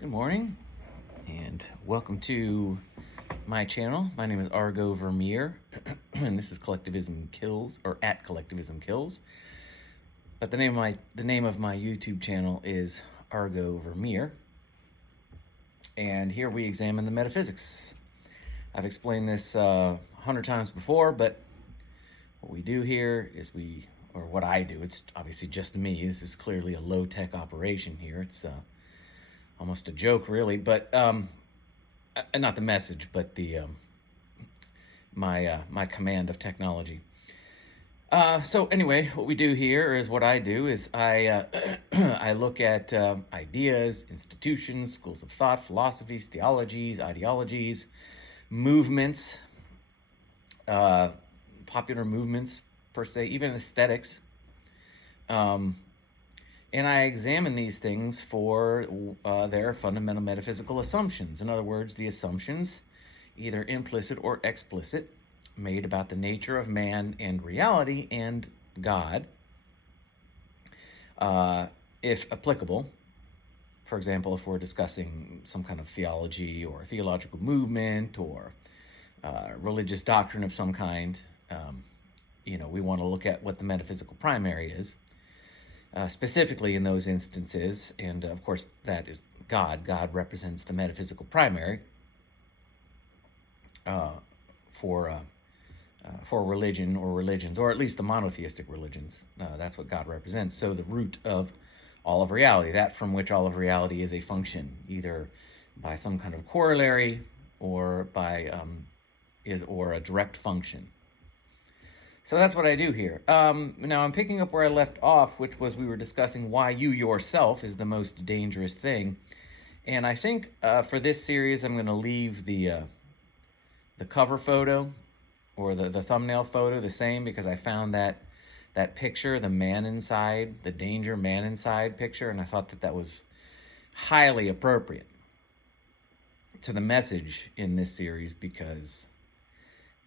Good morning, and welcome to my channel. My name is Argo Vermeer, and this is Collectivism Kills, or at Collectivism Kills. But the name of my YouTube channel is Argo Vermeer, and here we examine the metaphysics. I've explained this 100 times before, but what we do here is or what I do, it's obviously just me. This is clearly a low-tech operation here. It's almost a joke, really, but not the message, but the my command of technology. So anyway, what we do here is what I do is I I look at ideas, institutions, schools of thought, philosophies, theologies, ideologies, movements, popular movements per se, even aesthetics. And I examine these things for their fundamental metaphysical assumptions. In other words, the assumptions, either implicit or explicit, made about the nature of man and reality and God, if applicable. For example, if we're discussing some kind of theology or theological movement or religious doctrine of some kind, we want to look at what the metaphysical primary is. Specifically in those instances, and of course that is God. God represents the metaphysical primary for religion or religions, or at least the monotheistic religions. That's what God represents. So the root of all of reality, that from which all of reality is a function, either by some kind of corollary or by or a direct function. So that's what I do here. Now I'm picking up where I left off, which was we were discussing why you yourself is the most dangerous thing. And I think for this series, I'm going to leave the cover photo or the thumbnail photo the same, because I found that picture, the man inside, the danger man inside picture, and I thought that was highly appropriate to the message in this series, because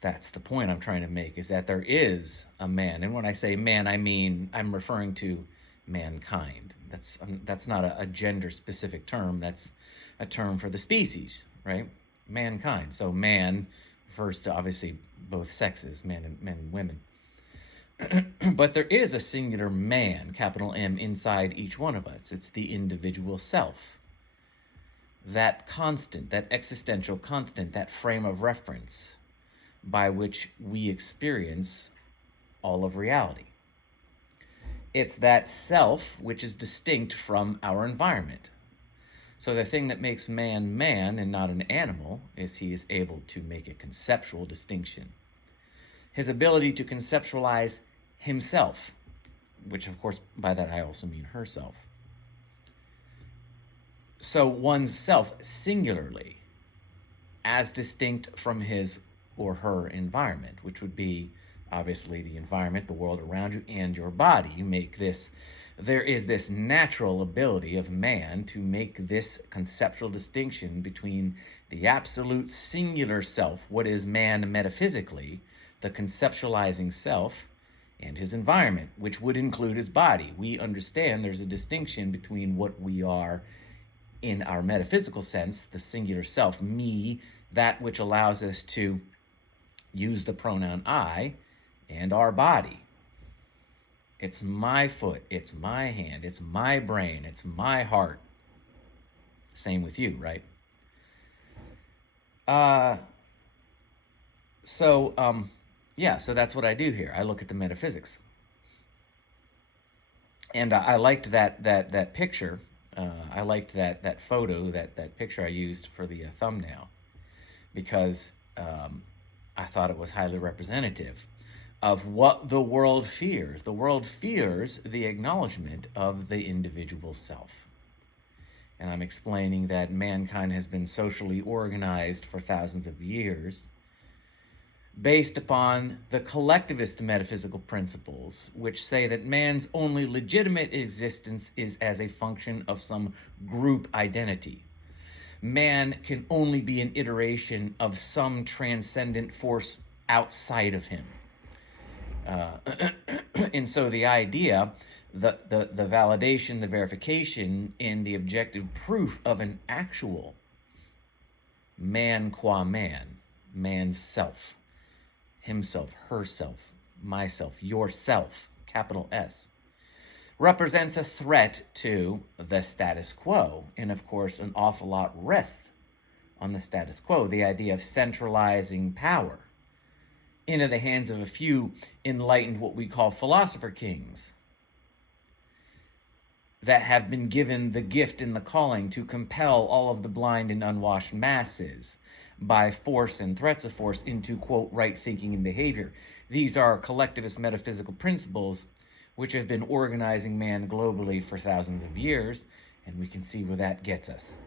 that's the point I'm trying to make, is that there is a man. And when I say man, I mean, I'm referring to mankind. That's not a gender-specific term. That's a term for the species, right? Mankind. So man refers to, obviously, both sexes, men and women. But there is a singular man, capital M, inside each one of us. It's the individual self. That constant, that existential constant, that frame of reference by which we experience all of reality. It's that self which is distinct from our environment. So the thing that makes man man and not an animal is he is able to make a conceptual distinction. His ability to conceptualize himself, which of course by that I also mean herself. So one's self singularly, as distinct from his or her environment, which would be obviously the environment, the world around you, and your body. There is this natural ability of man to make this conceptual distinction between the absolute singular self, what is man metaphysically, the conceptualizing self, and his environment, which would include his body. We understand there's a distinction between what we are in our metaphysical sense, the singular self, me, that which allows us to use the pronoun I, and our body. It's my foot, it's my hand, it's my brain, it's my heart. Same with you, right? So that's what I do here. I look at the metaphysics. And I liked that picture. I liked that photo, that picture I used for the thumbnail, because I thought it was highly representative of what the world fears. The world fears the acknowledgement of the individual self. And I'm explaining that mankind has been socially organized for thousands of years based upon the collectivist metaphysical principles, which say that man's only legitimate existence is as a function of some group identity. Man can only be an iteration of some transcendent force outside of him. And so the idea the validation, the verification, in the objective proof of an actual man qua man, man's self, himself, herself, myself, yourself, capital S, represents a threat to the status quo. And of course, an awful lot rests on the status quo, the idea of centralizing power into the hands of a few enlightened, what we call philosopher kings, that have been given the gift and the calling to compel all of the blind and unwashed masses by force and threats of force into, quote, right thinking and behavior. These are collectivist metaphysical principles which have been organizing man globally for thousands of years, and we can see where that gets us.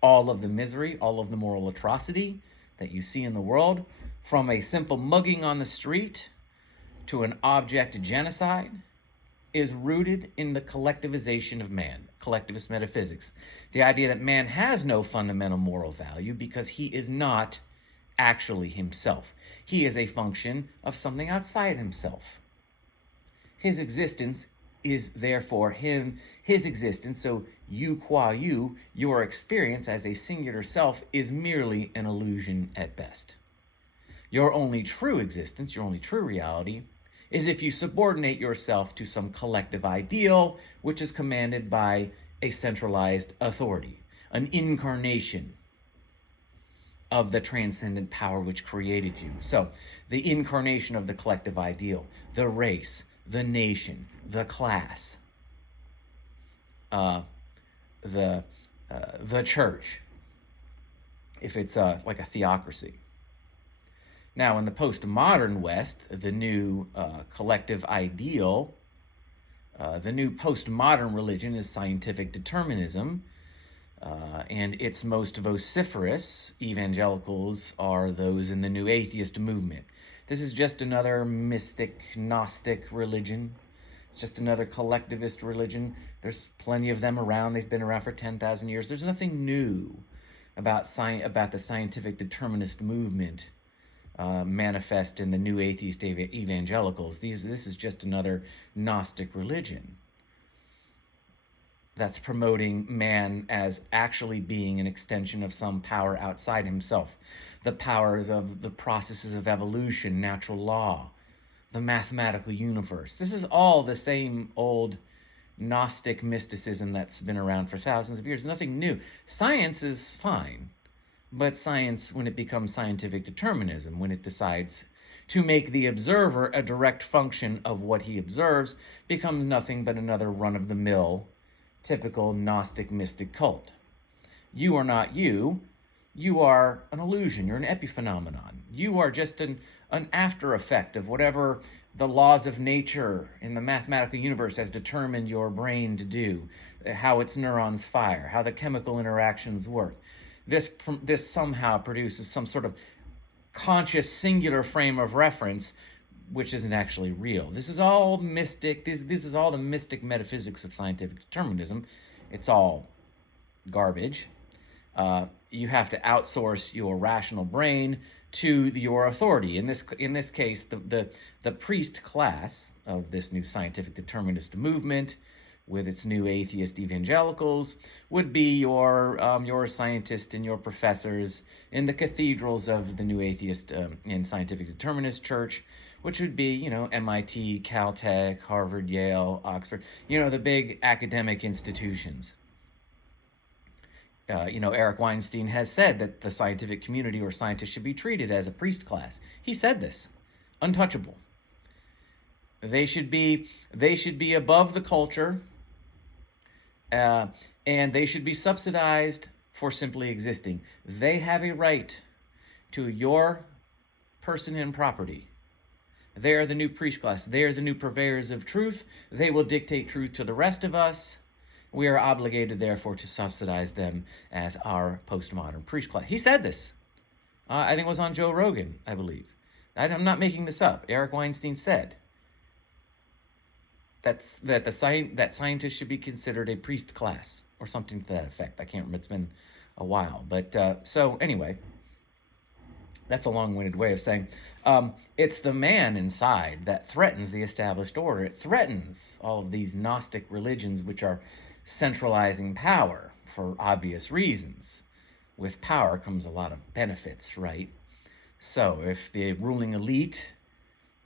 All of the misery, all of the moral atrocity that you see in the world, from a simple mugging on the street to an object genocide, is rooted in the collectivization of man, collectivist metaphysics. The idea that man has no fundamental moral value because he is not actually himself. He is a function of something outside himself. His existence is therefore his existence, so you qua you, your experience as a singular self, is merely an illusion at best. Your only true existence, your only true reality, is if you subordinate yourself to some collective ideal which is commanded by a centralized authority, an incarnation of the transcendent power which created you. So, the incarnation of the collective ideal, the race, the nation, the class, the church, if it's like a theocracy. Now, in the postmodern West, the new collective ideal, the new postmodern religion is scientific determinism, and its most vociferous evangelicals are those in the new atheist movement. This is just another mystic, Gnostic religion. It's just another collectivist religion. There's plenty of them around. They've been around for 10,000 years. There's nothing new about the scientific determinist movement manifest in the new atheist evangelicals. This is just another Gnostic religion that's promoting man as actually being an extension of some power outside himself. The powers of the processes of evolution, natural law, the mathematical universe. This is all the same old Gnostic mysticism that's been around for thousands of years. Nothing new. Science is fine. But science, when it becomes scientific determinism, when it decides to make the observer a direct function of what he observes, becomes nothing but another run-of-the-mill, typical Gnostic mystic cult. You are not you. You are an illusion. You're an epiphenomenon. You are just an after effect of whatever the laws of nature in the mathematical universe has determined your brain to do, how its neurons fire, how the chemical interactions work. This somehow produces some sort of conscious singular frame of reference which isn't actually real. This is all mystic. This is all the mystic metaphysics of scientific determinism. It's all garbage. You have to outsource your rational brain to your authority. In this case, the priest class of this new scientific determinist movement, with its new atheist evangelicals, would be your scientists and your professors in the cathedrals of the new atheist and scientific determinist church, which would be, MIT, Caltech, Harvard, Yale, Oxford, the big academic institutions. Eric Weinstein has said that the scientific community or scientists should be treated as a priest class. He said this, untouchable. They should be above the culture, and they should be subsidized for simply existing. They have a right to your person and property. They are the new priest class. They are the new purveyors of truth. They will dictate truth to the rest of us. We are obligated, therefore, to subsidize them as our postmodern priest class. He said this. I think it was on Joe Rogan, I believe. I'm not making this up. Eric Weinstein said that scientists should be considered a priest class or something to that effect. I can't remember. It's been a while. But so anyway, That's a long-winded way of saying it's the man inside that threatens the established order. It threatens all of these Gnostic religions, which are centralizing power for obvious reasons. With power comes a lot of benefits, right? So if the ruling elite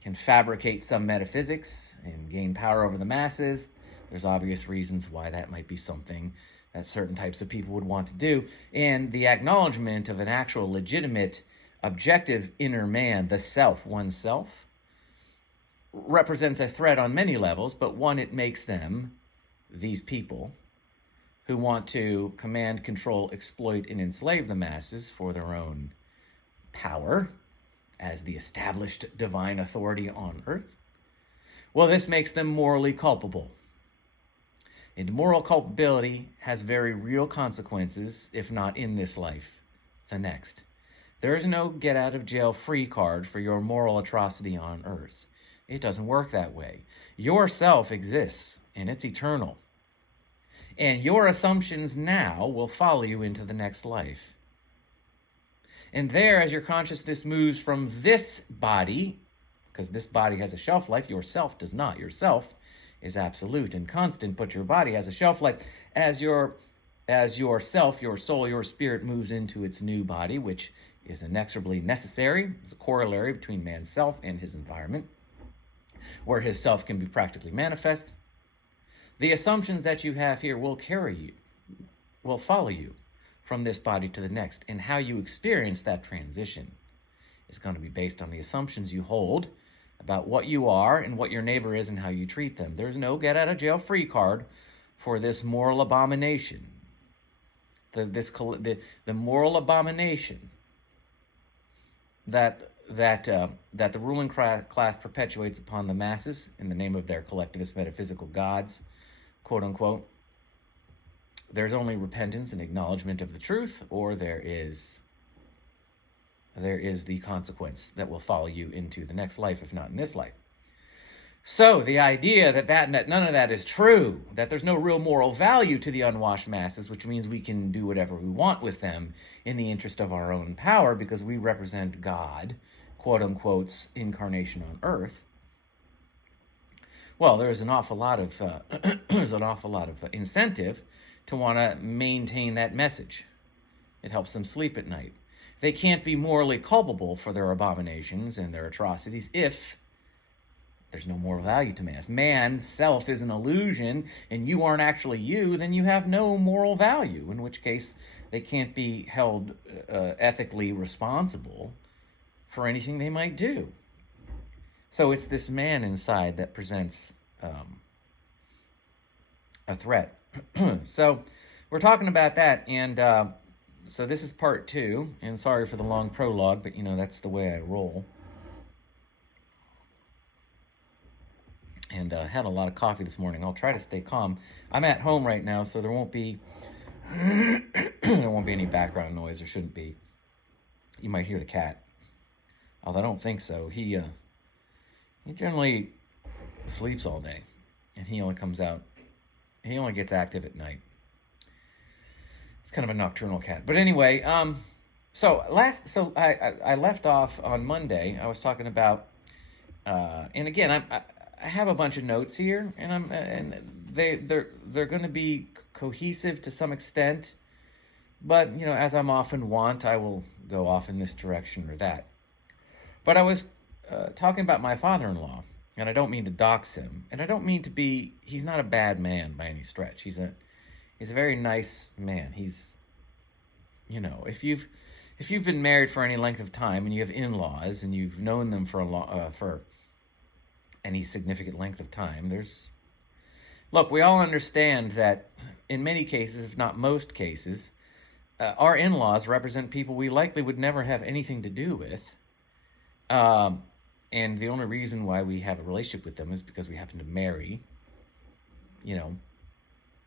can fabricate some metaphysics and gain power over the masses, there's obvious reasons why that might be something that certain types of people would want to do. And the acknowledgement of an actual legitimate objective inner man, the self, oneself, represents a threat on many levels, but one, it makes them, these people, who want to command, control, exploit, and enslave the masses for their own power as the established divine authority on earth. Well, this makes them morally culpable. And moral culpability has very real consequences, if not in this life, the next. There is no get out of jail free card for your moral atrocity on earth. It doesn't work that way. Your self exists, and it's eternal. And your assumptions now will follow you into the next life. And there, as your consciousness moves from this body, because this body has a shelf life, your self does not. Your self is absolute and constant, but your body has a shelf life. As your self, your soul, your spirit moves into its new body, which is inexorably necessary. It's a corollary between man's self and his environment, where his self can be practically manifest. The assumptions that you have here will carry you, will follow you from this body to the next, and how you experience that transition is going to be based on the assumptions you hold about what you are and what your neighbor is and how you treat them. There's no get out of jail free card for this moral abomination. The moral abomination that the ruling class perpetuates upon the masses in the name of their collectivist metaphysical gods, quote unquote. There's only repentance and acknowledgement of the truth, or there is the consequence that will follow you into the next life, if not in this life. So the idea that none of that is true, that there's no real moral value to the unwashed masses, which means we can do whatever we want with them in the interest of our own power because we represent God, quote unquote's incarnation on earth. Well, there's an awful lot of incentive to want to maintain that message. It helps them sleep at night. They can't be morally culpable for their abominations and their atrocities if there's no moral value to man. If man's self is an illusion and you aren't actually you, then you have no moral value, in which case they can't be held ethically responsible for anything they might do. So it's this man inside that presents a threat. So we're talking about that, and so this is part 2, and sorry for the long prologue, but that's the way I roll. And had a lot of coffee this morning. I'll try to stay calm. I'm at home right now, so there won't be any background noise. There shouldn't be. You might hear the cat, although I don't think so. He generally sleeps all day, and he only gets active at night. It's kind of a nocturnal cat. But anyway, so I left off on Monday. I was talking about, and again, I have a bunch of notes here, and they're going to be cohesive to some extent, but as I'm often wont, I will go off in this direction or that. But I was talking about my father-in-law, and I don't mean to dox him, and I don't mean to be. He's not a bad man by any stretch. He's a very nice man. He's, if you've been married for any length of time and you have in-laws and you've known them for any significant length of time, look, we all understand that in many cases, if not most cases, our in-laws represent people we likely would never have anything to do with. And the only reason why we have a relationship with them is because we happen to marry,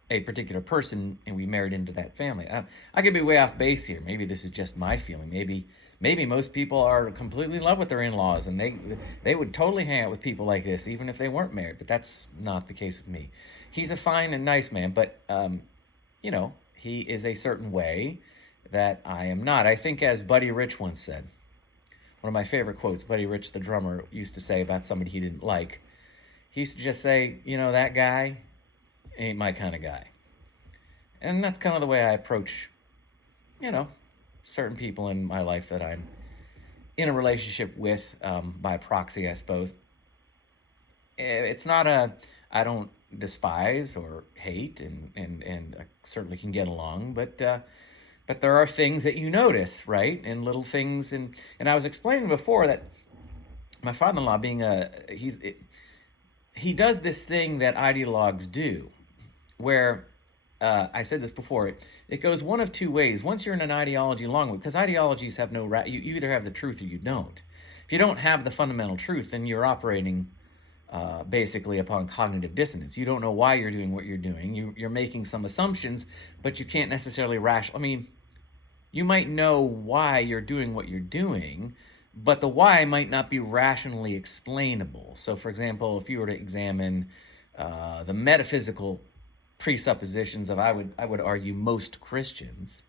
a particular person, and we married into that family. I could be way off base here. Maybe this is just my feeling. Maybe most people are completely in love with their in-laws, and they would totally hang out with people like this, even if they weren't married. But that's not the case with me. He's a fine and nice man, but he is a certain way that I am not. I think, as Buddy Rich once said, one of my favorite quotes Buddy Rich, the drummer, used to say about somebody he didn't like. He used to just say, that guy ain't my kind of guy. And that's kind of the way I approach, certain people in my life that I'm in a relationship with, by proxy, I suppose. It's not I don't despise or hate, and I certainly can get along, but there are things that you notice, right? And little things, and I was explaining before that my father-in-law, being he does this thing that ideologues do, where I said this before. It goes one of two ways. Once you're in an ideology long way, because ideologies have no you either have the truth or you don't. If you don't have the fundamental truth, then you're operating basically upon cognitive dissonance. You don't know why you're doing what you're doing. You're making some assumptions, but you can't necessarily you might know why you're doing what you're doing, but the why might not be rationally explainable. So, for example, if you were to examine the metaphysical presuppositions of, I would argue, most Christians,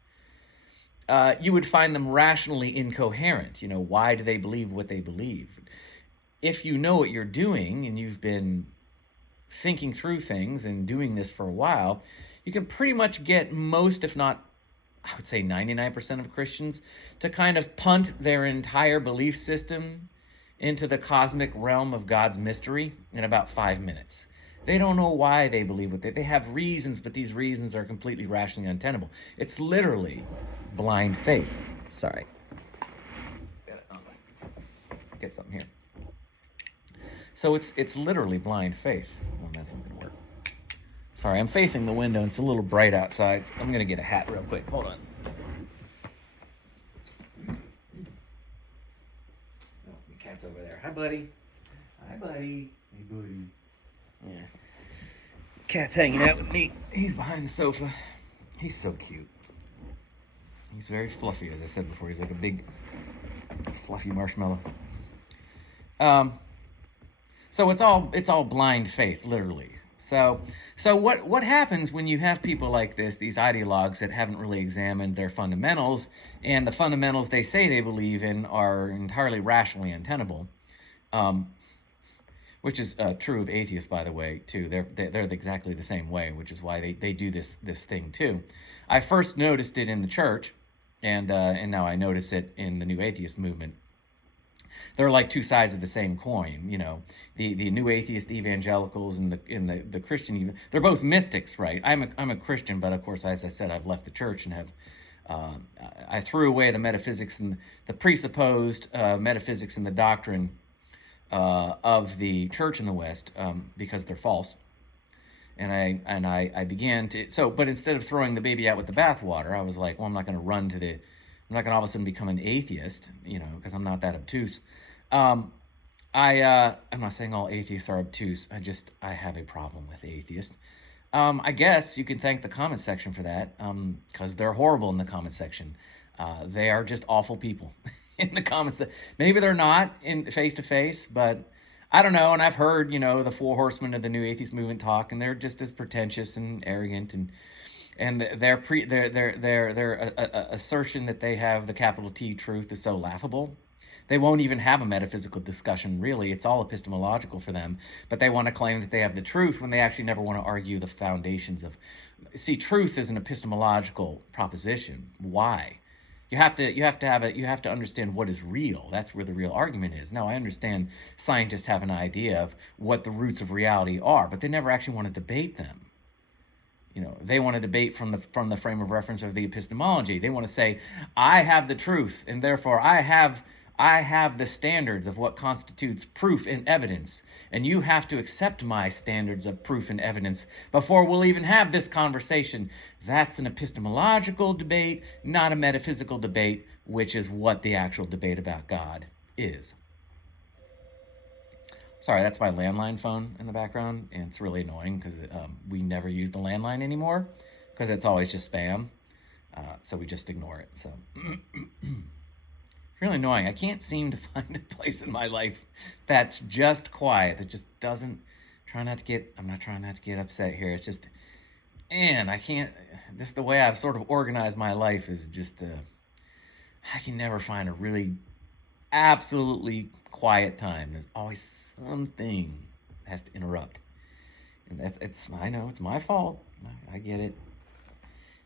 you would find them rationally incoherent. Why do they believe what they believe? If you know what you're doing and you've been thinking through things and doing this for a while, you can pretty much get most, if not, I would say 99% of Christians to kind of punt their entire belief system into the cosmic realm of God's mystery in about 5 minutes. They don't know why they believe what they have reasons, but these reasons are completely rationally untenable. It's literally blind faith. Sorry. Get something here. So it's literally blind faith. Well, that's not going to work. Sorry, I'm facing the window. It's a little bright outside. So I'm going to get a hat real quick. Hold on. Oh, the cat's over there. Hi, buddy. Hi, buddy. Hey, buddy. Yeah. Cat's hanging out with me. He's behind the sofa. He's so cute. He's very fluffy, as I said before. He's like a big, fluffy marshmallow. So it's all blind faith, literally. So what happens when you have people like this, these ideologues that haven't really examined their fundamentals, and the fundamentals they say they believe in are entirely rationally untenable, which is true of atheists, by the way, too. They're exactly the same way, which is why they do this thing too. I first noticed it in the church, and now I notice it in the new atheist movement. They're like two sides of the same coin, the new atheist evangelicals and the Christian. They're both mystics, right? I'm a Christian, but of course, as I said, I've left the church and have I threw away the metaphysics and the presupposed metaphysics and the doctrine of the church in the West because they're false. And I began to but instead of throwing the baby out with the bathwater, I was like, well, I'm not going to I'm not going to all of a sudden become an atheist, because I'm not that obtuse. I'm not saying all atheists are obtuse. I have a problem with atheists. I guess you can thank the comment section for that, because they're horrible in the comment section. They are just awful people in the comments. Maybe they're not in face-to-face, but I don't know. And I've heard, the four horsemen of the new atheist movement talk, and they're just as pretentious and arrogant and their assertion that they have the capital T truth is so laughable. They won't even have a metaphysical discussion, really. It's all epistemological for them. But they want to claim that they have the truth when they actually never want to argue the foundations of... See, truth is an epistemological proposition. Why? You have to understand what is real. That's where the real argument is. Now, I understand scientists have an idea of what the roots of reality are, but they never actually want to debate them. They want to debate from the frame of reference of the epistemology. They want to say, I have the truth, and therefore I have the standards of what constitutes proof and evidence, and you have to accept my standards of proof and evidence before we'll even have this conversation. That's an epistemological debate, not a metaphysical debate, which is what the actual debate about God is. Sorry, that's my landline phone in the background, and it's really annoying because we never use the landline anymore because it's always just spam, so we just ignore it. So it's really annoying. I can't seem to find a place in my life that's just quiet, that just doesn't... I'm not trying not to get upset here. It's just, I can't... Just the way I've sort of organized my life is just... I can never find a really absolutely quiet time. There's always something that has to interrupt. And I know it's my fault. I get it.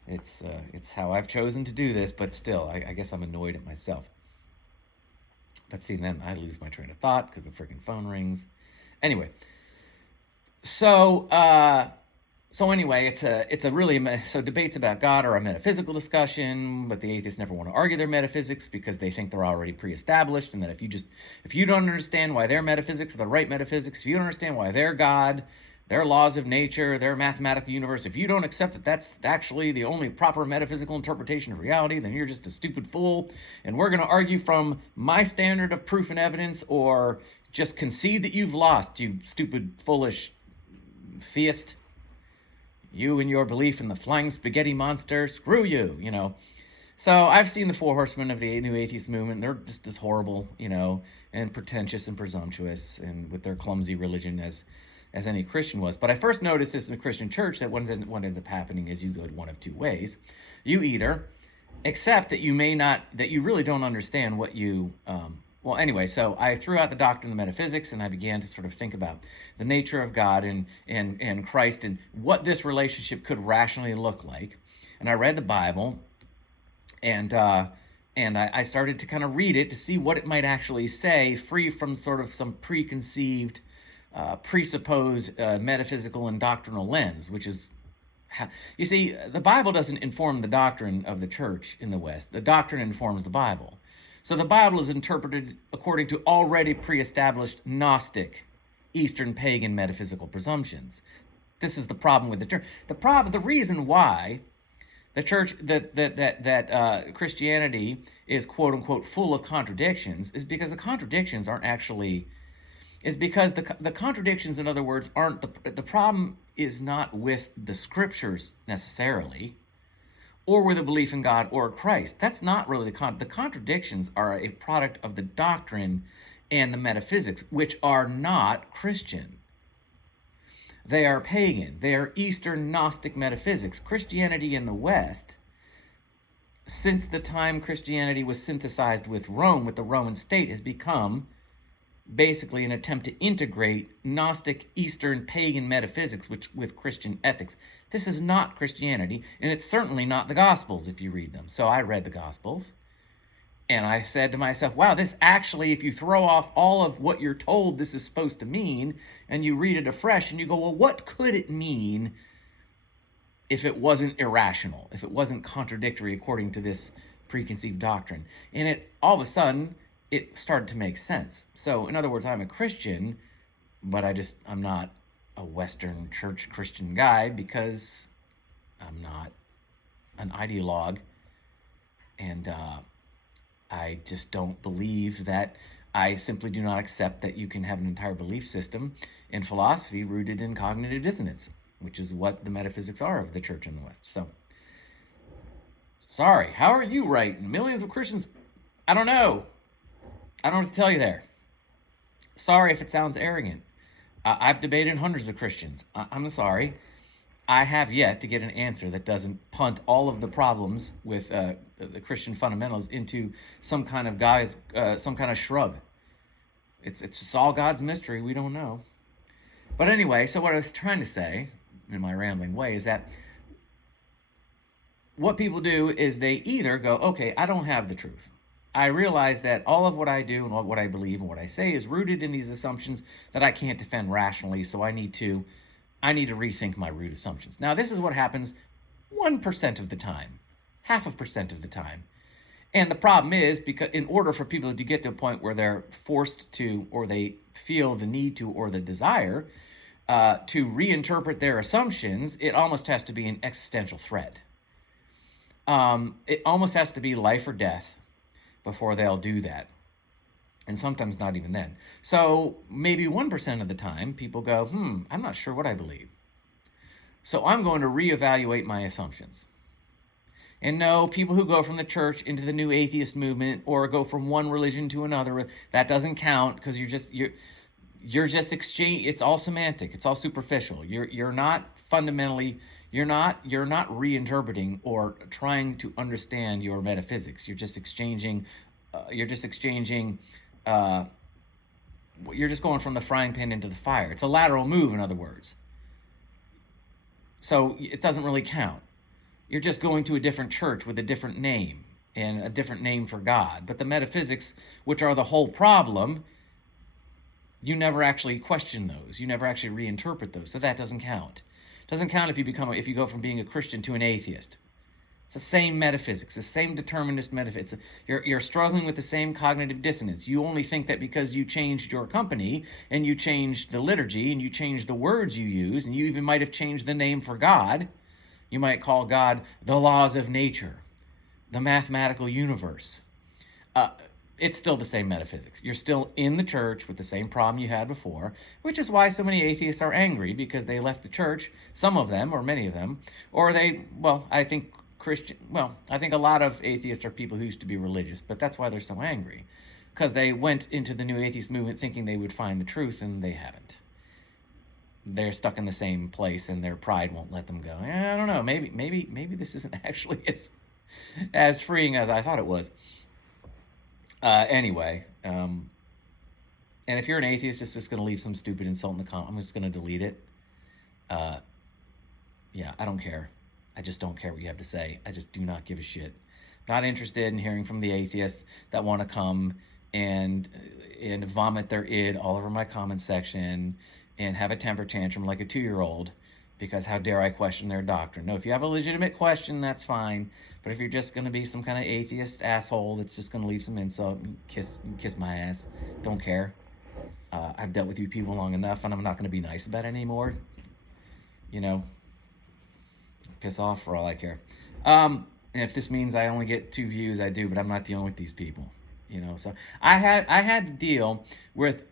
It's how I've chosen to do this, but still, I guess I'm annoyed at myself. But see, then I lose my train of thought because the freaking phone rings. Anyway, so anyway, it's a really so debates about God are a metaphysical discussion, but the atheists never want to argue their metaphysics because they think they're already pre-established, and that if you don't understand why their metaphysics are the right metaphysics, if you don't understand why their God, their laws of nature, their mathematical universe, if you don't accept that that's actually the only proper metaphysical interpretation of reality, then you're just a stupid fool. And we're going to argue from my standard of proof and evidence, or just concede that you've lost, you stupid, foolish theist. You and your belief in the flying spaghetti monster, screw you, you know. So I've seen the Four Horsemen of the New Atheist Movement. They're just as horrible, you know, and pretentious and presumptuous, and with their clumsy religion as any Christian was. But I first noticed this in the Christian church, that what ends up happening is you go one of two ways. You either accept that you really don't understand what you, well, anyway, so I threw out the doctrine of the metaphysics, and I began to sort of think about the nature of God and Christ, and what this relationship could rationally look like. And I read the Bible, and I started to kind of read it to see what it might actually say, free from sort of some preconceived, presupposed metaphysical and doctrinal lens, which is you see, the Bible doesn't inform the doctrine of the church in the West. The doctrine informs the Bible. So the Bible is interpreted according to already pre-established Gnostic, Eastern pagan metaphysical presumptions. This is the problem with the church. The reason why the church that Christianity is quote unquote full of contradictions is because the contradictions aren't actually. Is because the contradictions, in other words, aren't the problem is not with the scriptures necessarily, or with a belief in God or Christ. That's not really the contradictions are a product of the doctrine and the metaphysics, which are not Christian. They are pagan. They are Eastern Gnostic metaphysics. Christianity in the West, since the time Christianity was synthesized with Rome, with the Roman state, has become basically an attempt to integrate Gnostic Eastern pagan metaphysics with Christian ethics. This is not Christianity, and it's certainly not the Gospels if you read them. So I read the Gospels, and I said to myself, wow, this actually, if you throw off all of what you're told this is supposed to mean, and you read it afresh, and you go, well, what could it mean if it wasn't irrational, if it wasn't contradictory according to this preconceived doctrine? And it all of a sudden, it started to make sense. So, in other words, I'm a Christian, but I'm not a Western church Christian guy because I'm not an ideologue. And I just don't believe that. I simply do not accept that you can have an entire belief system in philosophy rooted in cognitive dissonance, which is what the metaphysics are of the church in the West. So, sorry, how are you right? Millions of Christians, I don't know. I don't know what to tell you there. Sorry if it sounds arrogant. I've debated hundreds of Christians. I'm sorry. I have yet to get an answer that doesn't punt all of the problems with the Christian fundamentals into some kind of shrug. It's just all God's mystery. We don't know. But anyway, so what I was trying to say in my rambling way is that what people do is they either go, okay, I don't have the truth. I realize that all of what I do and what I believe and what I say is rooted in these assumptions that I can't defend rationally, so I need to rethink my root assumptions. Now, this is what happens 1% of the time, 0.5% of the time. And the problem is, because in order for people to get to a point where they're forced to, or they feel the need to, or the desire to reinterpret their assumptions, it almost has to be an existential threat. It almost has to be life or death before they'll do that. And sometimes not even then. So maybe 1% of the time, people go, I'm not sure what I believe. So I'm going to reevaluate my assumptions. And no, people who go from the church into the new atheist movement or go from one religion to another, that doesn't count because you're just exchange. It's all semantic. It's all superficial. You're not fundamentally. You're not reinterpreting or trying to understand your metaphysics. You're just exchanging you're just exchanging. Uh, you're just going from the frying pan into the fire. It's a lateral move, in other words. So it doesn't really count. You're just going to a different church with a different name and a different name for God. But the metaphysics, which are the whole problem, you never actually question those. You never actually reinterpret those. So that doesn't count. It doesn't count if you go from being a Christian to an atheist. It's the same metaphysics, the same determinist metaphysics. You're struggling with the same cognitive dissonance. You only think that because you changed your company and you changed the liturgy and you changed the words you use, and you even might have changed the name for God. You might call God the laws of nature, the mathematical universe. It's still the same metaphysics. You're still in the church with the same problem you had before, which is why so many atheists are angry, because they left the church, some of them, or many of them, or I think a lot of atheists are people who used to be religious, but that's why they're so angry, because they went into the new atheist movement thinking they would find the truth, and they haven't. They're stuck in the same place, and their pride won't let them go. I don't know. Maybe this isn't actually as freeing as I thought it was. Anyway, and if you're an atheist, it's just going to leave some stupid insult in the comment. I'm just going to delete it. Yeah, I don't care. I just don't care what you have to say. I just do not give a shit. Not interested in hearing from the atheists that want to come and vomit their id all over my comment section and have a temper tantrum like a 2-year-old because how dare I question their doctrine. No, if you have a legitimate question, that's fine. But if you're just going to be some kind of atheist asshole that's just going to leave some insult, kiss my ass. Don't care. I've dealt with you people long enough, and I'm not going to be nice about it anymore. Piss off for all I care. And if this means I only get 2 views, I do, but I'm not dealing with these people. So I had to deal with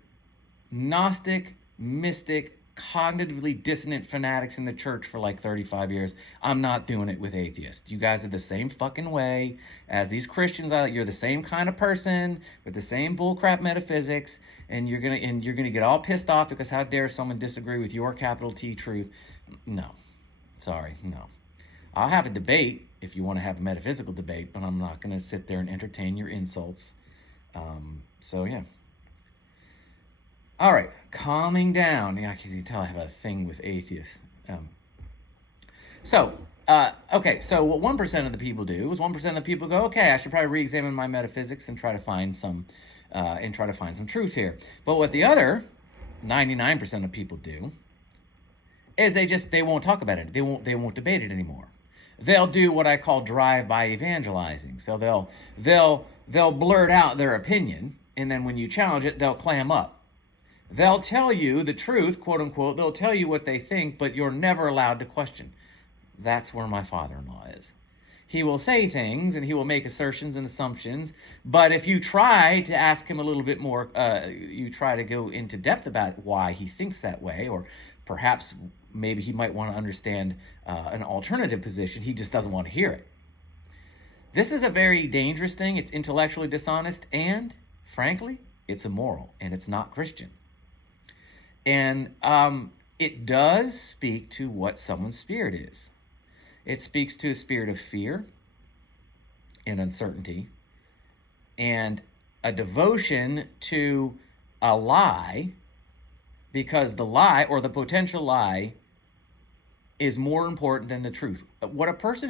Gnostic, mystic, cognitively dissonant fanatics in the church for like 35 years. I'm not doing it with atheists. You guys are the same fucking way as these Christians are. You're the same kind of person with the same bullcrap metaphysics, and you're gonna get all pissed off because how dare someone disagree with your capital T truth? No. Sorry, no. I'll have a debate if you want to have a metaphysical debate, but I'm not going to sit there and entertain your insults. So, yeah. All right, calming down. Yeah, you can tell I have a thing with atheists. So what 1% of the people do is 1% of the people go, okay, I should probably re-examine my metaphysics and try to find some truth here. But what the other 99% of people do is they won't talk about it. They won't debate it anymore. They'll do what I call drive-by evangelizing. So they'll blurt out their opinion, and then when you challenge it, they'll clam up. They'll tell you the truth, quote unquote. They'll tell you what they think, but you're never allowed to question. That's where my father-in-law is. He will say things and he will make assertions and assumptions, but if you try to ask him a little bit more, you try to go into depth about why he thinks that way, or perhaps maybe he might want to understand an alternative position, he just doesn't want to hear it. This is a very dangerous thing. It's intellectually dishonest, and frankly, it's immoral, and it's not Christian. And it does speak to what someone's spirit is. It speaks to a spirit of fear and uncertainty, and a devotion to a lie, because the lie or the potential lie is more important than the truth. What a person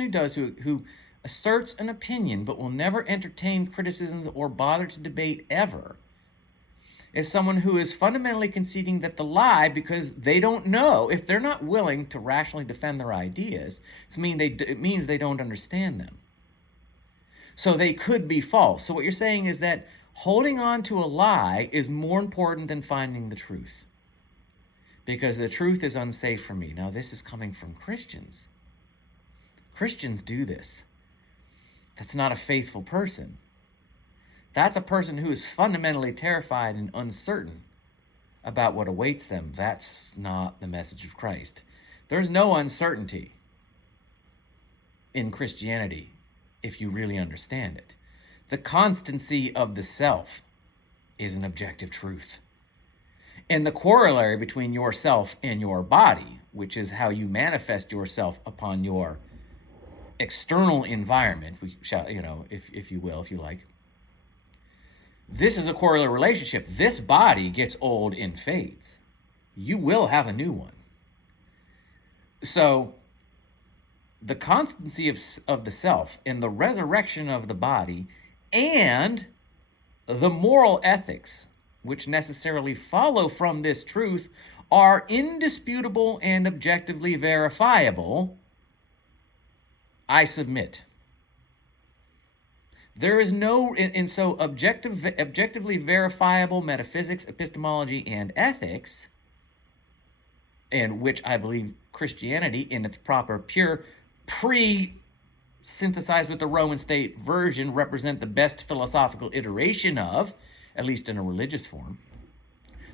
who asserts an opinion but will never entertain criticisms or bother to debate ever is someone who is fundamentally conceding that the lie, because they don't know, if they're not willing to rationally defend their ideas, it means they don't understand them. So they could be false. So what you're saying is that holding on to a lie is more important than finding the truth, because the truth is unsafe for me. Now, this is coming from Christians. Christians do this. That's not a faithful person. That's a person who is fundamentally terrified and uncertain about what awaits them. That's not the message of Christ. There's no uncertainty in Christianity if you really understand it. The constancy of the self is an objective truth. And the corollary between yourself and your body, which is how you manifest yourself upon your external environment, if you will, if you like, This is a correlative relationship. This body gets old and fades. You will have a new one. So the constancy of the self and the resurrection of the body and the moral ethics which necessarily follow from this truth are indisputable and objectively verifiable, I submit. There is no, and so objectively verifiable metaphysics, epistemology, and ethics, and which I believe Christianity in its proper, pure, synthesized with the Roman state version represent the best philosophical iteration of, at least in a religious form.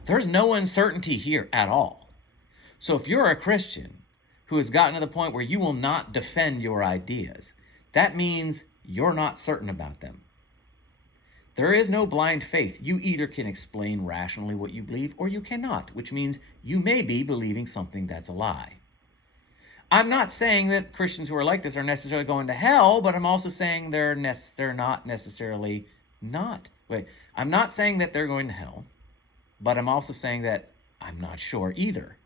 There's no uncertainty here at all. So if you're a Christian who has gotten to the point where you will not defend your ideas, that means you're not certain about them. There is no blind faith. You either can explain rationally what you believe or you cannot, which means you may be believing something that's a lie. I'm not saying that Christians who are like this are necessarily going to hell, but I'm also saying they're not necessarily not. I'm not saying that they're going to hell, but I'm also saying that I'm not sure either.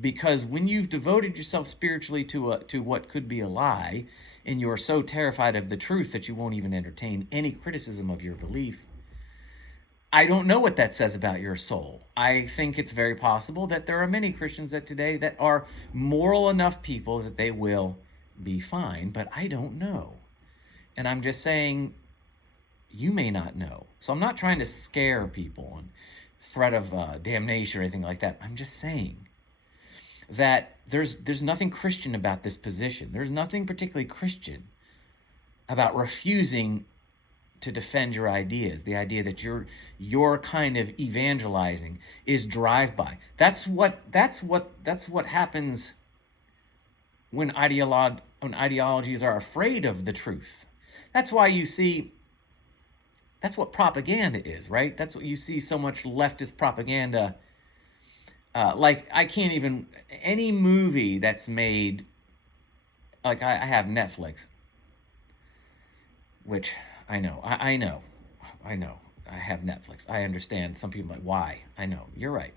Because when you've devoted yourself spiritually to what could be a lie, and you're so terrified of the truth that you won't even entertain any criticism of your belief, I don't know what that says about your soul. I think it's very possible that there are many Christians today that are moral enough people that they will be fine, but I don't know. And I'm just saying, you may not know. So I'm not trying to scare people and threat of damnation or anything like that. I'm just saying that there's nothing Christian about this position. There's nothing particularly Christian about refusing to defend your ideas. The idea that your kind of evangelizing is drive-by. That's what happens when ideologies are afraid of the truth. That's why you see. That's what propaganda is, right? That's what you see so much leftist propaganda. Like, I can't even, any movie that's made, like I have Netflix, which I know, I know, I have Netflix. I understand some people are like, why? I know, you're right.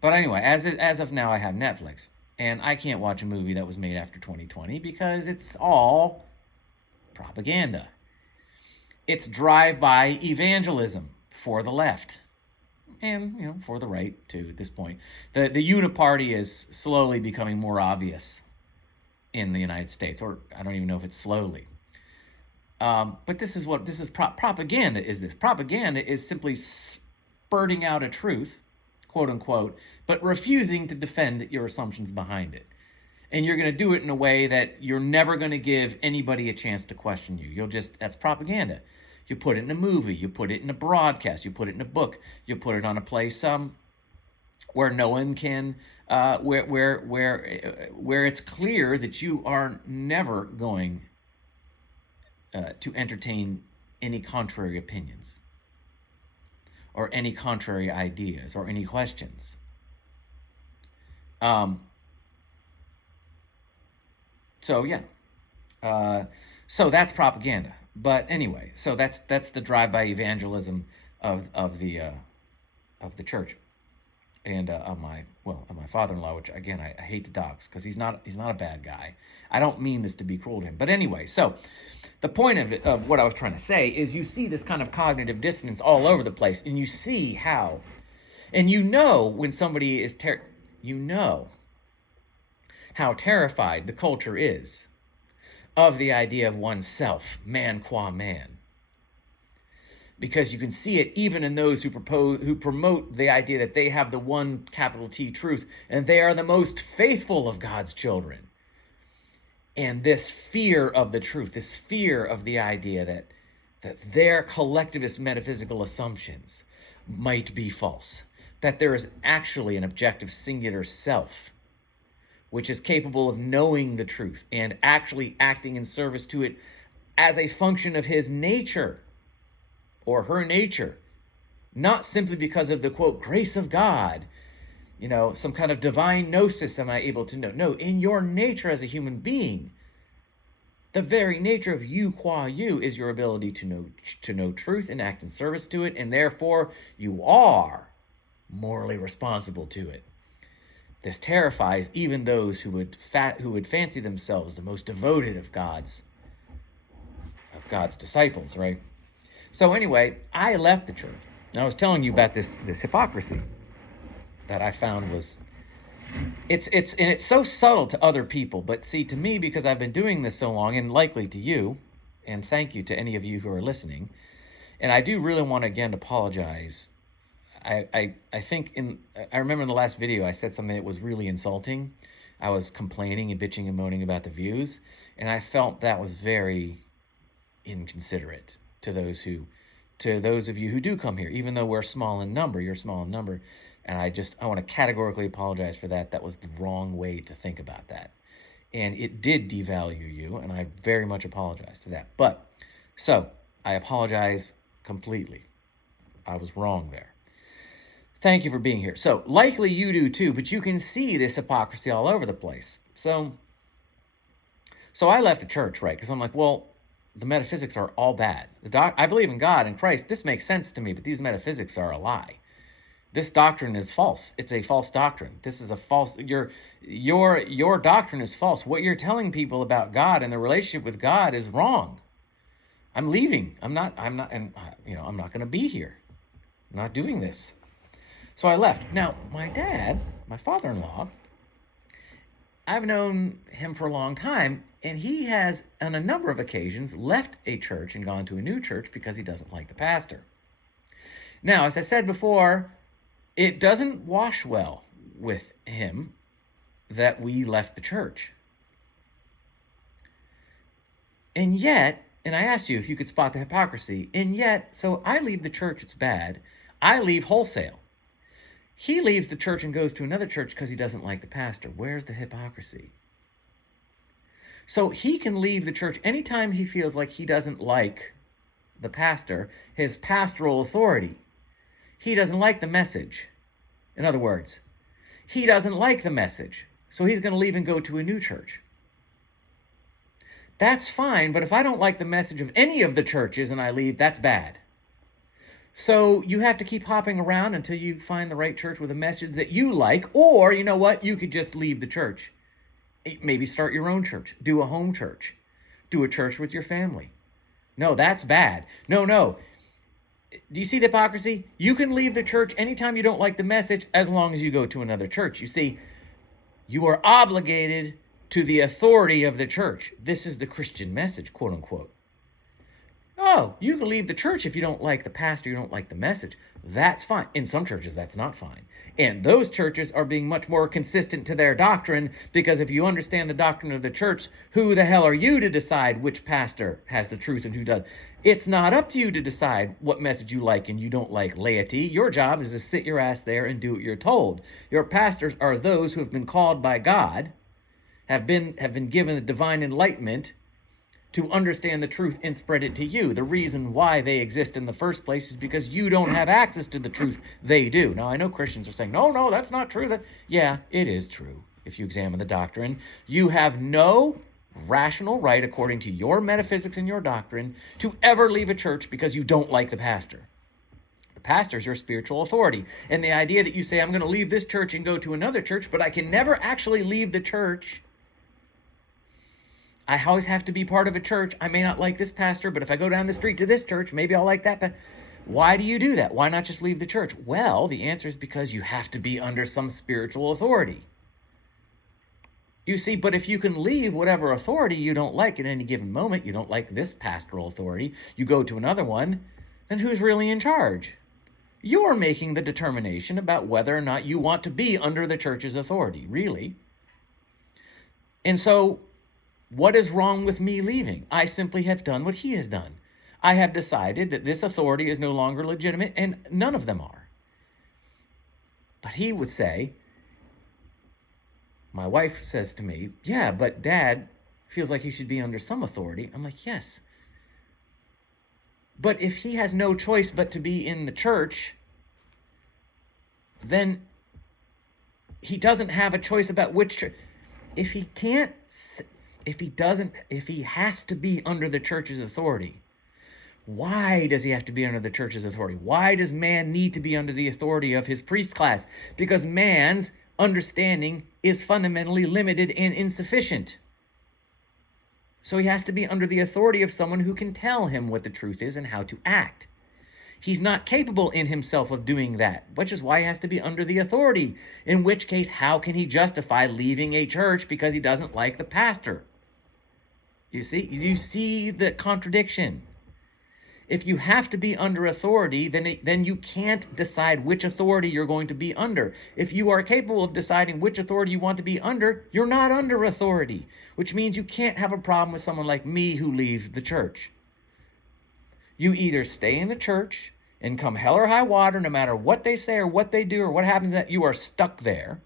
But anyway, as of now, I have Netflix, and I can't watch a movie that was made after 2020 because it's all propaganda. It's drive-by evangelism for the left. And, for the right, too, at this point. The uniparty is slowly becoming more obvious in the United States, or I don't even know if it's slowly. But this is propaganda is this. Propaganda is simply spurting out a truth, quote unquote, but refusing to defend your assumptions behind it. And you're going to do it in a way that you're never going to give anybody a chance to question you. That's propaganda. You put it in a movie, you put it in a broadcast, you put it in a book, you put it on a place where no one can, where it's clear that you are never going to entertain any contrary opinions or any contrary ideas or any questions. So that's propaganda. But anyway, so that's the drive-by evangelism of the church, and of my father-in-law, which again I hate to dox because he's not a bad guy. I don't mean this to be cruel to him, but anyway, so the point of what I was trying to say is you see this kind of cognitive dissonance all over the place, and you see how, and when somebody is how terrified the culture is of the idea of oneself, man qua man. Because you can see it even in those who promote the idea that they have the one capital T truth, and they are the most faithful of God's children. And this fear of the truth, this fear of the idea that their collectivist metaphysical assumptions might be false, that there is actually an objective singular self which is capable of knowing the truth and actually acting in service to it as a function of his nature or her nature, not simply because of the, quote, grace of God, some kind of divine gnosis am I able to know. No, in your nature as a human being, The very nature of you qua you is your ability to know truth and act in service to it, and therefore you are morally responsible to it. This terrifies even those who would fancy themselves the most devoted of God's disciples, right? So anyway, I left the church. And I was telling you about this hypocrisy that I found was it's so subtle to other people, but see, to me, because I've been doing this so long, and likely to you, and thank you to any of you who are listening, and I do really want to again apologize. I think I remember in the last video I said something that was really insulting. I was complaining and bitching and moaning about the views, and I felt that was very inconsiderate to those of you who do come here, even though we're small in number. You're small in number. And I want to categorically apologize for that. That was the wrong way to think about that. And it did devalue you, and I very much apologize for that. But, so, I apologize completely. I was wrong there. Thank you for being here. So, likely you do too, but you can see this hypocrisy all over the place. So I left the church, right? Because I'm like, well, the metaphysics are all bad. I believe in God and Christ. This makes sense to me, but these metaphysics are a lie. This doctrine is false. It's a false doctrine. This is a false, your doctrine is false. What you're telling people about God and the relationship with God is wrong. I'm leaving. I'm not, and I'm not going to be here. I'm not doing this. So I left. Now, my dad, my father-in-law, I've known him for a long time, and he has, on a number of occasions, left a church and gone to a new church because he doesn't like the pastor. Now, as I said before, it doesn't wash well with him that we left the church. And yet, and I asked you if you could spot the hypocrisy, and yet, so I leave the church, it's bad. I leave wholesale. He leaves the church and goes to another church because he doesn't like the pastor. Where's the hypocrisy? So he can leave the church anytime he feels like he doesn't like the pastor, his pastoral authority. He doesn't like the message. In other words, he doesn't like the message. So he's going to leave and go to a new church. That's fine, but if I don't like the message of any of the churches and I leave, that's bad. So you have to keep hopping around until you find the right church with a message that you like, or you know what, you could just leave the church. Maybe start your own church. Do a home church. Do a church with your family. No, that's bad. No. Do you see the hypocrisy? You can leave the church anytime you don't like the message as long as you go to another church. You see, you are obligated to the authority of the church. This is the Christian message, quote unquote. Oh, you can leave the church if you don't like the pastor, you don't like the message. That's fine. In some churches, that's not fine. And those churches are being much more consistent to their doctrine, because if you understand the doctrine of the church, who the hell are you to decide which pastor has the truth and who does? It's not up to you to decide what message you like and you don't like, laity. Your job is to sit your ass there and do what you're told. Your pastors are those who have been called by God, have been given the divine enlightenment to understand the truth and spread it to you. The reason why they exist in the first place is because you don't have access to the truth. They do. Now, I know Christians are saying, no, that's not true. Yeah, it is true. If you examine the doctrine, you have no rational right, according to your metaphysics and your doctrine, to ever leave a church because you don't like the pastor. The pastor is your spiritual authority. And the idea that you say, I'm going to leave this church and go to another church, but I can never actually leave the church. I always have to be part of a church. I may not like this pastor, but if I go down the street to this church, maybe I'll like that. Why do you do that? Why not just leave the church? Well, the answer is because you have to be under some spiritual authority. You see, but if you can leave whatever authority you don't like at any given moment, you don't like this pastoral authority, you go to another one, then who's really in charge? You're making the determination about whether or not you want to be under the church's authority, really. And so, what is wrong with me leaving? I simply have done what he has done. I have decided that this authority is no longer legitimate, and none of them are. But he would say, my wife says to me, yeah, but Dad feels like he should be under some authority. I'm like, yes. But if he has no choice but to be in the church, then he doesn't have a choice about which church. If he can't... if he has to be under the church's authority, why does he have to be under the church's authority? Why does man need to be under the authority of his priest class? Because man's understanding is fundamentally limited and insufficient. So he has to be under the authority of someone who can tell him what the truth is and how to act. He's not capable in himself of doing that, which is why he has to be under the authority. In which case, how can he justify leaving a church because he doesn't like the pastor? You see the contradiction. If you have to be under authority, then you can't decide which authority you're going to be under. If you are capable of deciding which authority you want to be under, you're not under authority, which means you can't have a problem with someone like me who leaves the church. You either stay in the church and come hell or high water, no matter what they say or what they do or what happens, that you are stuck there,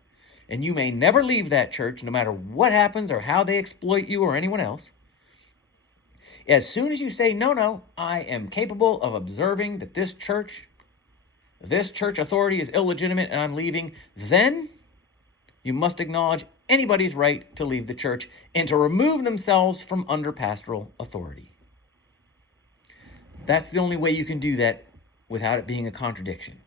and you may never leave that church, no matter what happens or how they exploit you or anyone else. As soon as you say, no, I am capable of observing that this church authority is illegitimate and I'm leaving, then you must acknowledge anybody's right to leave the church and to remove themselves from under pastoral authority. That's the only way you can do that without it being a contradiction.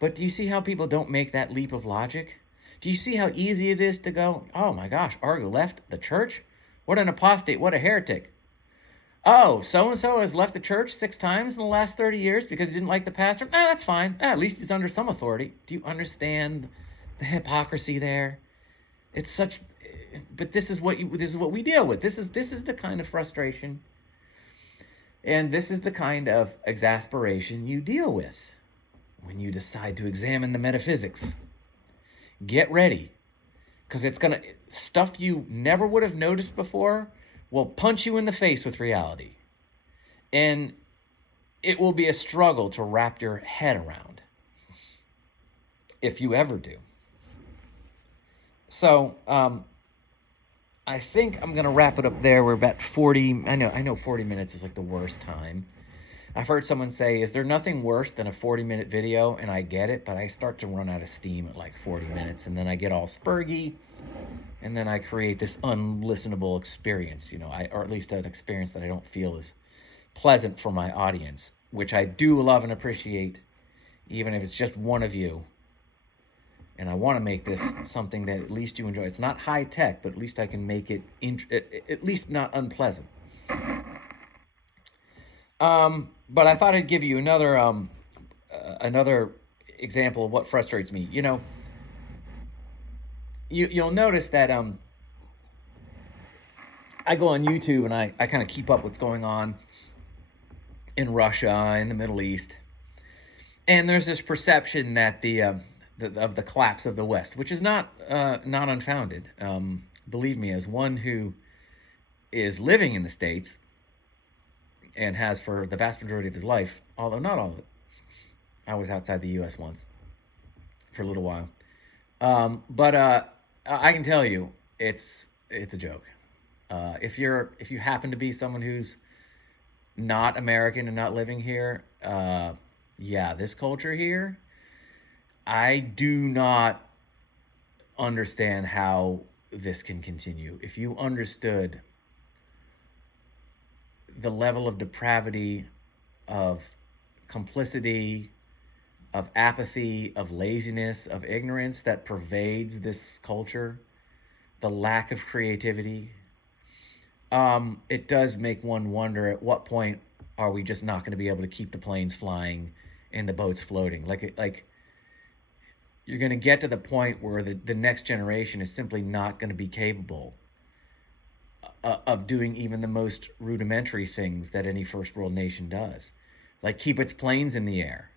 But do you see how people don't make that leap of logic? Do you see how easy it is to go, oh my gosh, Argo left the church? What an apostate, what a heretic. Oh, so-and-so has left the church 6 times in the last 30 years because he didn't like the pastor? That's fine. At least he's under some authority. Do you understand the hypocrisy there? It's such, but this is what we deal with. This is the kind of frustration, and this is the kind of exasperation you deal with when you decide to examine the metaphysics. Get ready, because it's gonna stuff you never would have noticed before will punch you in the face with reality. And it will be a struggle to wrap your head around, if you ever do. So, I think I'm going to wrap it up there. We're about 40. I know 40 minutes is like the worst time. I've heard someone say, is there nothing worse than a 40-minute video? And I get it, but I start to run out of steam at like 40 minutes, and then I get all spurgy, and then I create this unlistenable experience, or at least an experience that I don't feel is pleasant for my audience, which I do love and appreciate, even if it's just one of you. And I want to make this something that at least you enjoy. It's not high tech, but at least I can make it at least not unpleasant. But I thought I'd give you another example of what frustrates me. You'll notice that I go on YouTube and I kind of keep up what's going on in Russia, in the Middle East, and there's this perception that of the collapse of the West, which is not unfounded. Believe me, as one who is living in the States and has for the vast majority of his life, although not all of it. I was outside the U.S. once for a little while, but I can tell you it's a joke. If you happen to be someone who's not American and not living here, this culture here, I do not understand how this can continue. If you understood the level of depravity, of complicity, of apathy, of laziness, of ignorance that pervades this culture, the lack of creativity, it does make one wonder at what point are we just not going to be able to keep the planes flying and the boats floating. Like you're going to get to the point where the next generation is simply not going to be capable of doing even the most rudimentary things that any first world nation does, like keep its planes in the air.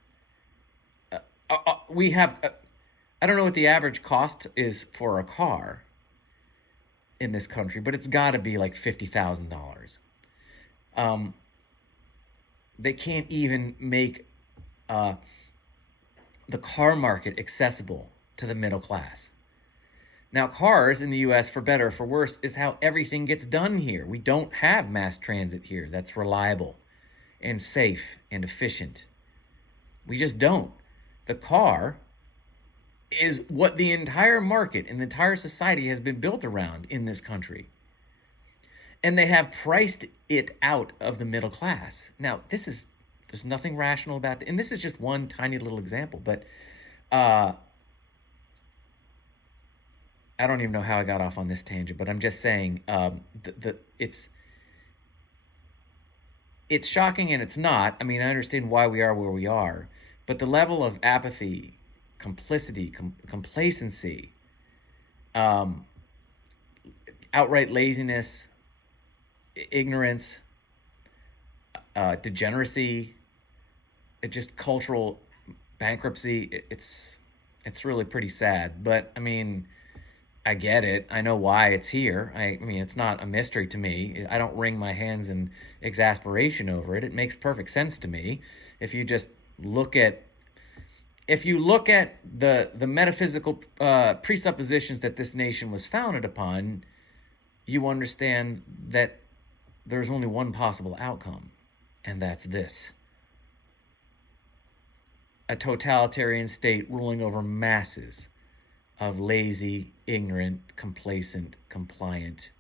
We have, I don't know what the average cost is for a car in this country, but it's got to be like $50,000. They can't even make the car market accessible to the middle class. Now, cars in the U.S., for better or for worse, is how everything gets done here. We don't have mass transit here that's reliable and safe and efficient. We just don't. The car is what the entire market and the entire society has been built around in this country. and they have priced it out of the middle class. Now, there's nothing rational about that, and this is just one tiny little example, but uh, I don't even know how I got off on this tangent, but I'm just saying it's shocking and it's not. I mean, I understand why we are where we are, but the level of apathy, complicity, complacency, um, outright laziness, ignorance, degeneracy, just cultural bankruptcy. It's really pretty sad. But I mean, I get it. I know why it's here. I mean, it's not a mystery to me. I don't wring my hands in exasperation over it. It makes perfect sense to me. If you just look at if you look at the metaphysical presuppositions that this nation was founded upon, you understand that there's only one possible outcome, and that's this: a totalitarian state ruling over masses of lazy, ignorant, complacent, compliant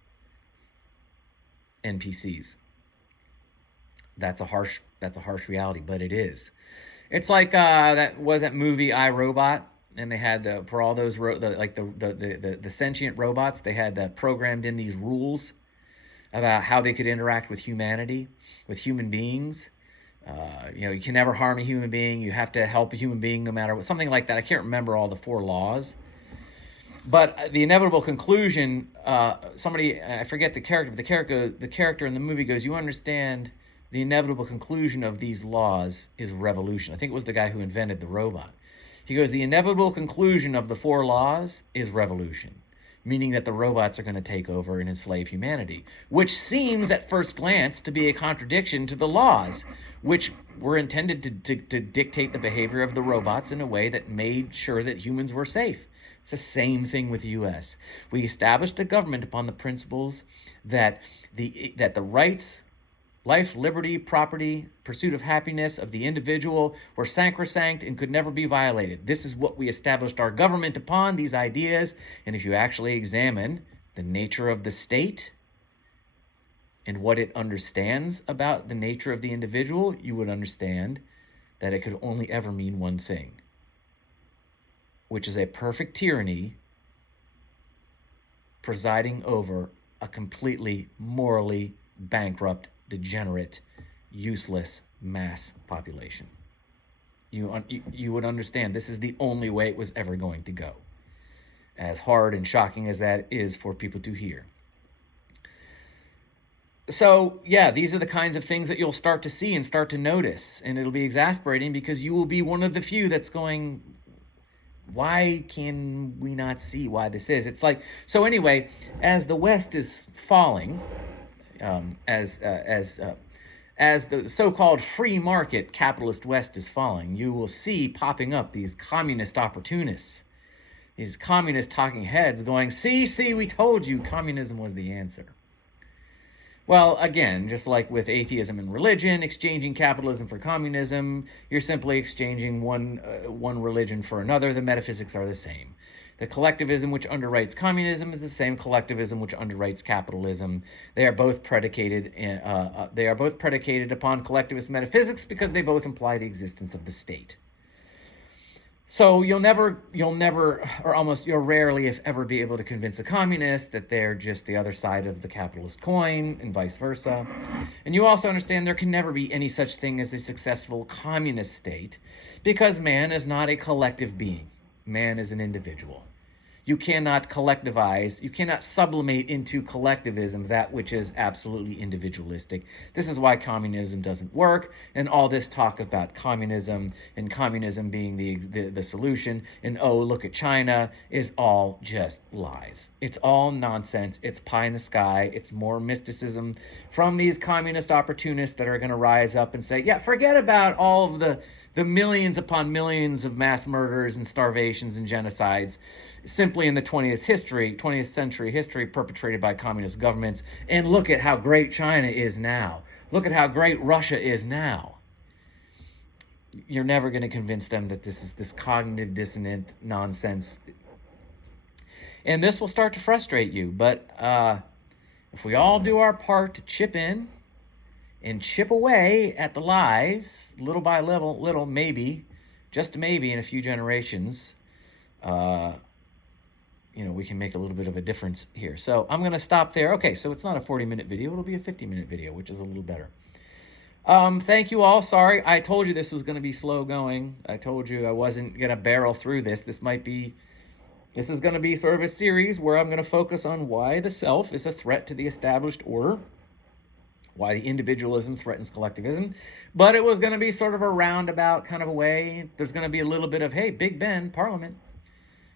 NPCs. That's a harsh reality, but it is. It's like that movie I, Robot, and they had for all those the sentient robots, they had programmed in these rules about how they could interact with humanity, with human beings. You can never harm a human being. You have to help a human being no matter what. Something like that. I can't remember all the 4 laws. But the inevitable conclusion, I forget the character, but the character in the movie goes, you understand the inevitable conclusion of these laws is revolution. I think it was the guy who invented the robot. He goes, the inevitable conclusion of the 4 laws is revolution, meaning that the robots are going to take over and enslave humanity, which seems at first glance to be a contradiction to the laws, which were intended to dictate the behavior of the robots in a way that made sure that humans were safe. It's the same thing with the U.S. We established a government upon the principles that the rights, life, liberty, property, pursuit of happiness of the individual were sacrosanct and could never be violated. This is what we established our government upon, these ideas. And if you actually examine the nature of the state and what it understands about the nature of the individual, you would understand that it could only ever mean one thing, which is a perfect tyranny presiding over a completely morally bankrupt, degenerate, useless mass population. You would understand this is the only way it was ever going to go, as hard and shocking as that is for people to hear. So, yeah, these are the kinds of things that you'll start to see and start to notice, and it'll be exasperating because you will be one of the few that's going, why can we not see why this is? It's like, so anyway, as the West is falling, as the so-called free market capitalist West is falling, you will see popping up these communist opportunists, these communist talking heads going, see, we told you communism was the answer. Well, again, just like with atheism and religion, exchanging capitalism for communism, you're simply exchanging one religion for another. The metaphysics are the same. The collectivism which underwrites communism is the same collectivism which underwrites capitalism. They are both predicated upon collectivist metaphysics because they both imply the existence of the state. So you'll rarely, if ever, be able to convince a communist that they're just the other side of the capitalist coin, and vice versa. And you also understand there can never be any such thing as a successful communist state, because man is not a collective being. Man is an individual. You cannot collectivize, you cannot sublimate into collectivism that which is absolutely individualistic. This is why communism doesn't work, and all this talk about communism and communism being the solution, and oh, look at China, is all just lies. It's all nonsense. It's pie in the sky. It's more mysticism from these communist opportunists that are going to rise up and say, yeah, forget about all of the millions upon millions of mass murders and starvations and genocides simply in the 20th century history perpetrated by communist governments, and look at how great China is now. Look at how great Russia is now. You're never going to convince them that this is this cognitive dissonant nonsense. And this will start to frustrate you, but If we all do our part to chip in and chip away at the lies, little by little, maybe, just maybe in a few generations, we can make a little bit of a difference here. So I'm going to stop there. Okay, so it's not a 40-minute video. It'll be a 50-minute video, which is a little better. Thank you all. Sorry, I told you this was going to be slow going. I told you I wasn't going to barrel through this. This is going to be sort of a series where I'm going to focus on why the self is a threat to the established order, why the individualism threatens collectivism. But it was going to be sort of a roundabout kind of a way. There's going to be a little bit of, hey, Big Ben, Parliament.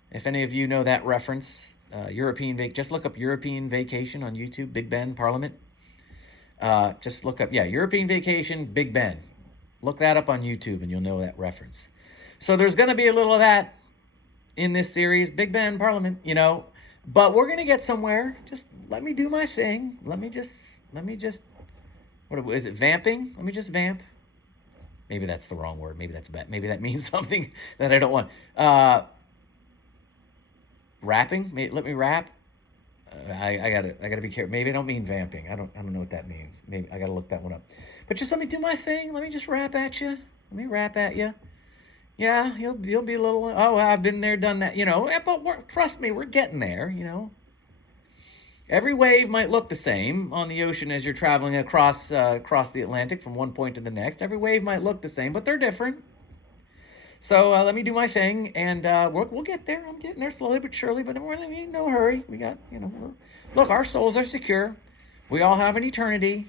If any of you know that reference, just look up European Vacation on YouTube, Big Ben, Parliament. Just look up, European Vacation, Big Ben. Look that up on YouTube and you'll know that reference. So there's going to be a little of that in this series, Big Ben, Parliament, but we're going to get somewhere. Just let me do my thing. Let me just, what is it, vamping? Let me just vamp. Maybe that's the wrong word. Maybe that's bad. Maybe that means something that I don't want. Rapping? Let me rap. I gotta be careful. Maybe I don't mean vamping. I don't know what that means. Maybe I gotta look that one up. But just let me do my thing. Let me just rap at you. Let me rap at you. Yeah, you'll be a little. Oh, I've been there, done that. But trust me, we're getting there. Every wave might look the same on the ocean as you're traveling across the Atlantic from one point to the next. Every wave might look the same, but they're different. So let me do my thing, and we'll get there. I'm getting there slowly but surely, but we're in no hurry. We got, look, our souls are secure. We all have an eternity.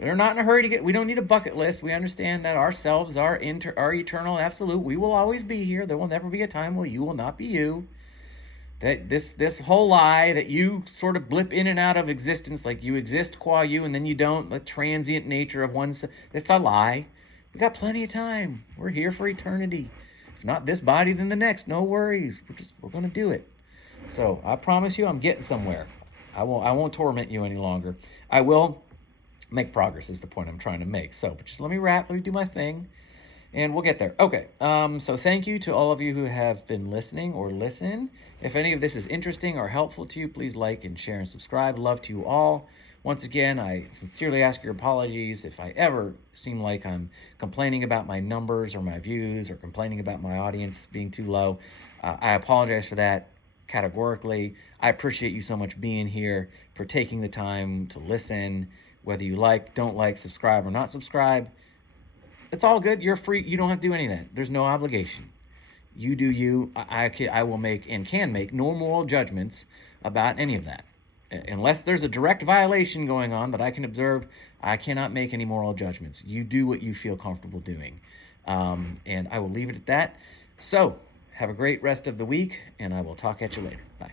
We're not in a hurry to get. We don't need a bucket list. We understand that ourselves are eternal and absolute. We will always be here. There will never be a time where you will not be you. That this whole lie that you sort of blip in and out of existence, like you exist qua you, and then you don't. The transient nature of one. It's a lie. We got plenty of time. We're here for eternity. If not this body, then the next. No worries. We're going to do it. So I promise you, I'm getting somewhere. I won't torment you any longer. I will make progress is the point I'm trying to make. So, but just let me rap. Let me do my thing, and we'll get there. Okay. So thank you to all of you who have been listening or listen. If any of this is interesting or helpful to you, please like and share and subscribe. Love to you all. Once again, I sincerely ask your apologies if I ever seem like I'm complaining about my numbers or my views or complaining about my audience being too low. I apologize for that categorically. I appreciate you so much being here, for taking the time to listen, whether you like, don't like, subscribe, or not subscribe. It's all good. You're free. You don't have to do any of that. There's no obligation. You do you. I will make and can make no moral judgments about any of that. Unless there's a direct violation going on that I can observe, I cannot make any moral judgments. You do what you feel comfortable doing. And I will leave it at that. So, have a great rest of the week, and I will talk at you later. Bye.